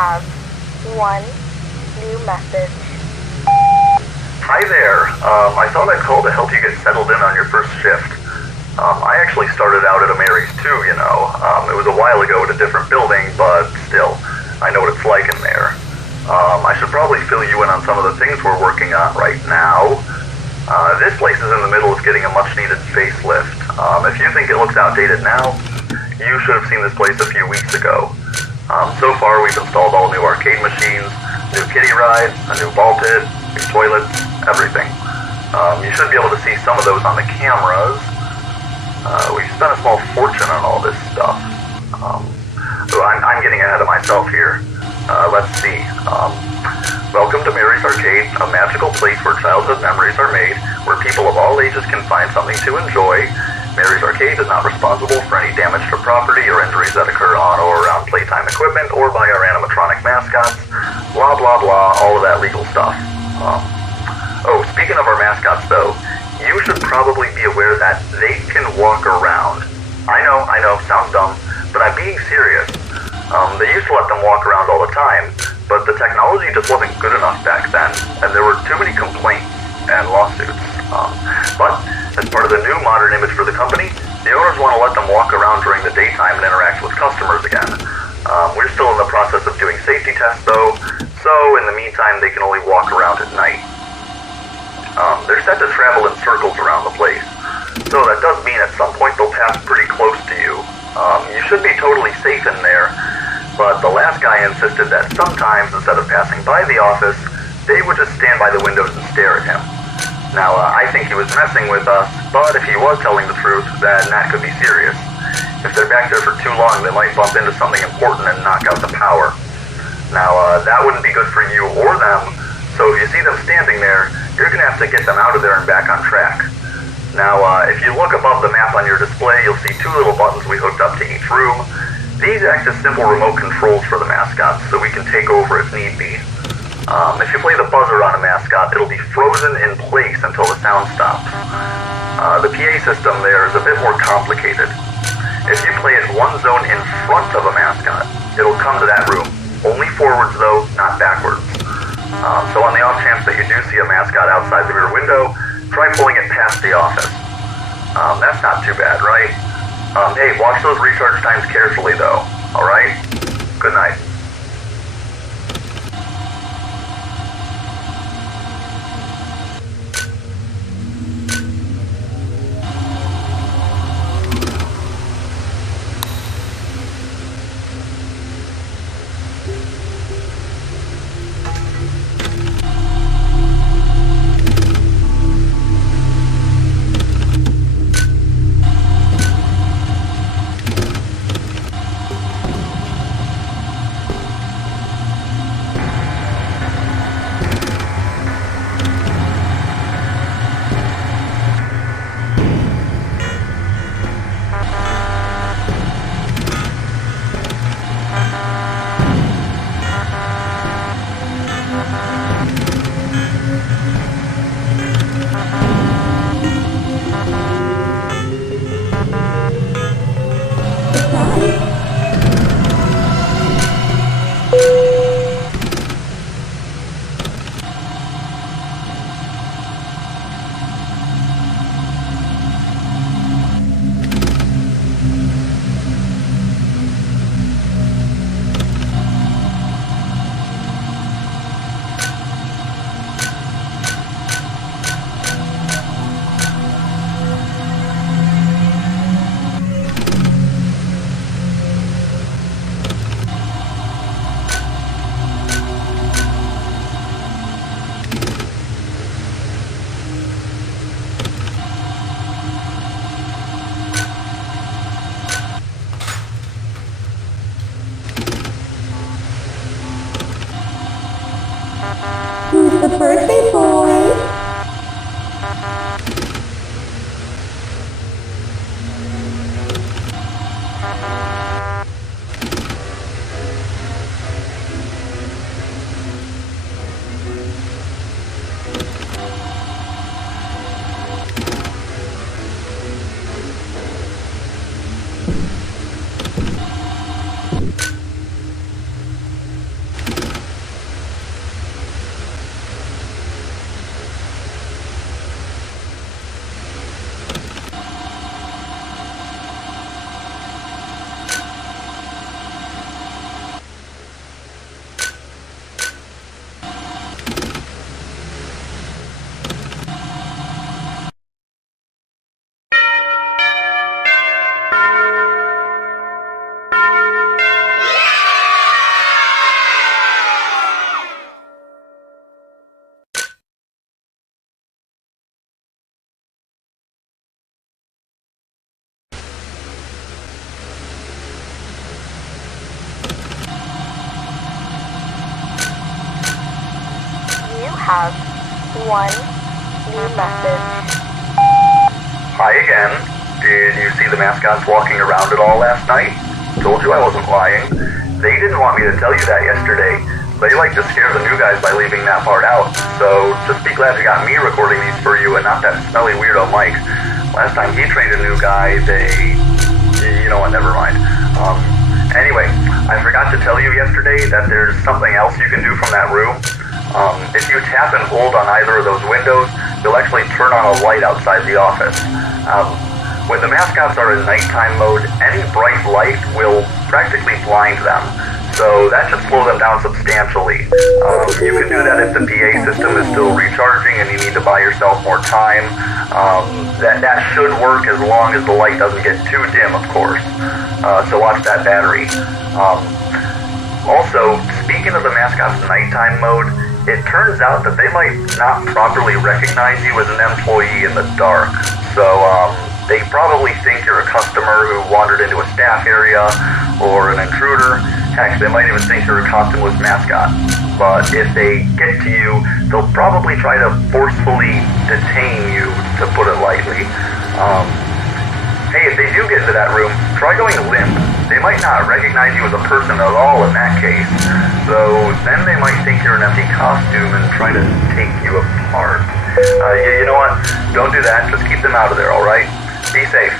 have one new message. Hi there. I thought I'd call to help you get settled in on your first shift. I actually started out at a Mary's too, you know. It was a while ago at a different building, but still, I know what it's like in there. I should probably fill you in on some of the things we're working on right now. This place is in the middle of getting a much-needed facelift. If you think it looks outdated now, you should have seen this place a few weeks ago. So far, we've installed all new arcade machines, new kiddie rides, a new ball pit, new toilets, everything. You should be able to see some of those on the cameras. We've spent a small fortune on all this stuff. So I'm getting ahead of myself here. Let's see. Welcome to Mary's Arcade, a magical place where childhood memories are made, where people of all ages can find something to enjoy. Mary's Arcade is not responsible for any damage to property or injuries that occur on or around playtime equipment or by our animatronic mascots. Blah, blah, blah, all of that legal stuff. Oh, speaking of our mascots, though, you should probably be aware that they can walk around. I know, sounds dumb, but I'm being serious. They used to let them walk around all the time, but the technology just wasn't good enough back then, and there were too many complaints and lawsuits. But as part of the new modern image for the company, the owners want to let them walk around during the daytime and interact with customers again. We're still in the process of doing safety tests, though, so in the meantime, they can only walk around at night. They're set to travel in circles around the place, so that does mean at some point they'll pass pretty close to you. You should be totally safe in there, but the last guy insisted that sometimes, instead of passing by the office, they would just stand by the windows and stare at him. Now, I think he was messing with us, but if he was telling the truth, then that could be serious. If they're back there for too long, they might bump into something important and knock out the power. Now, that wouldn't be good for you or them, so if you see them standing there, you're going to have to get them out of there and back on track. Now, if you look above the map on your display, you'll see two little buttons we hooked up to each room. These act as simple remote controls for the mascots, so we can take over if need be. If you play the buzzer on a mascot, it'll be frozen in place until the sound stops. The PA system there is a bit more complicated. If you play it one zone in front of a mascot, it'll come to that room. Only forwards though, not backwards. So on the off chance that you do see a mascot outside the rear window, try pulling it past the office. That's not too bad, right? Hey, watch those recharge times carefully though, alright? Good night. have one new message. Hi again. Did you see the mascots walking around at all last night? Told you I wasn't lying. They didn't want me to tell you that yesterday. They like to scare the new guys by leaving that part out. So just be glad you got me recording these for you and not that smelly weirdo Mike. Last time he trained a new guy, you know what, never mind. Anyway, I forgot to tell you yesterday that there's something else you can do from that room. If you tap and hold on either of those windows, you'll actually turn on a light outside the office. When the mascots are in nighttime mode, any bright light will practically blind them. So that should slow them down substantially. You can do that if the PA system is still recharging and you need to buy yourself more time. That should work as long as the light doesn't get too dim, of course. So watch that battery. Also, speaking of the mascot's nighttime mode, it turns out that they might not properly recognize you as an employee in the dark. So they probably think you're a customer who wandered into a staff area or an intruder. Heck, they might even think you're a costumeless mascot. But if they get to you, they'll probably try to forcefully detain you, to put it lightly. Hey, if they do get into that room, try going limp. They might not recognize you as a person at all in that case. So then they might think you're an empty costume and try to take you apart. You know what? Don't do that. Just keep them out of there, alright? Be safe.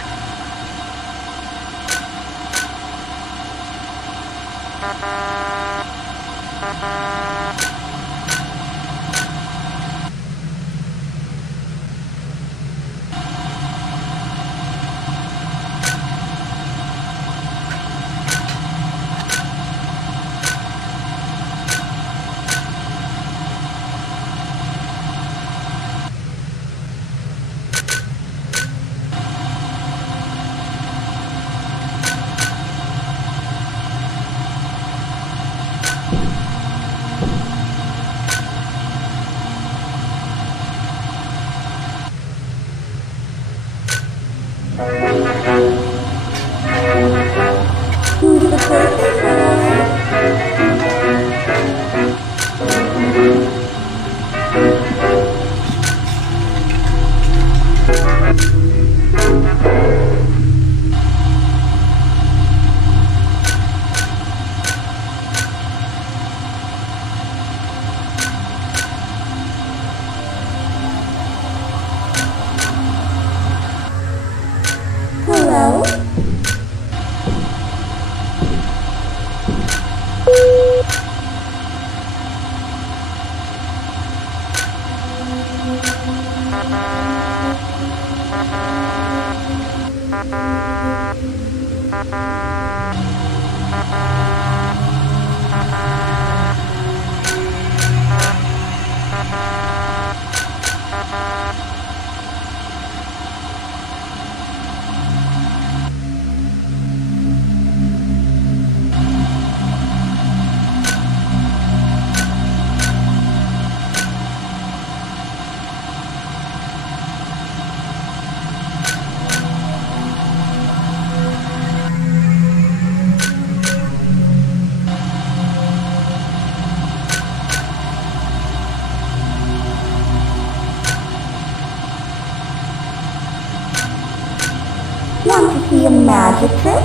Want to see a magic trick?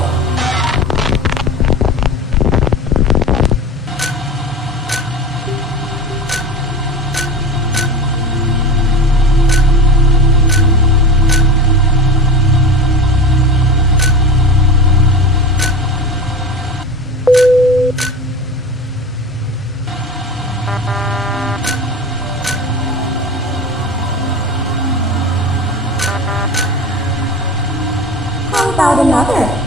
How about another?